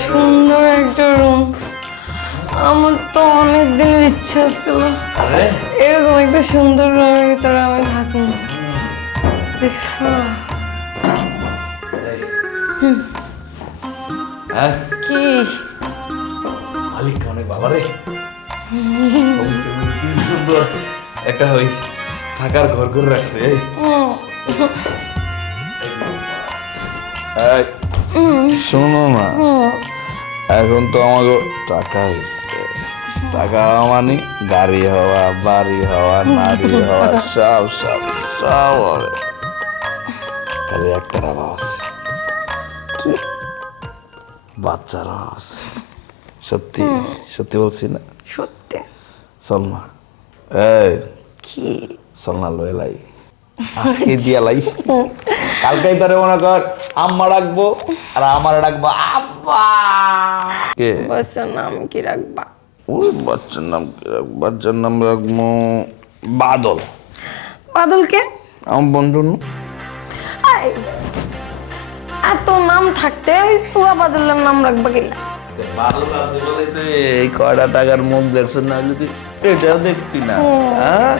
সুন্দর একটা রুম। আমার তো অনেক দিনের ইচ্ছা ছিল এরকম একটা সুন্দর রুমের ভিতরে আমি থাকি। দেখছো? হ্যাঁ কি মালিক অনেক বাবা রে কি সুন্দর একটা ওই থাকার ঘর করে রাখছে এই শোনো না এখন তো আমাকে টাকা হয়েছে টাকা মানে গাড়ি হওয়া বাড়ি হওয়া নারী হওয়া সব সব সব হবে খালি একটা অভাব আছে কি বাচ্চার অভাব আছে সত্যি সত্যি বলছি না সত্যি? চল না এই কি চল না লয়ে লাই আজকে দিয়া লাই কালকেই তারে মনে কর আম্মা ডাকবো আর আমার ডাকবো আব্বা কে বাচ্চার নাম কি রাখবা? ওই বাচ্চার নাম কি রাখবো বাচ্চার নাম রাখবো বাদল বাদলকে? আমার বন্ধু আই, এত নাম থাকতে ওই সুয়া বাদলের নাম রাখবা কিনা? বাদল আছে বলে তো এই কয়টা টাকার মুখ দেখছেন না হলে তুই এটাও দেখতি না হ্যাঁ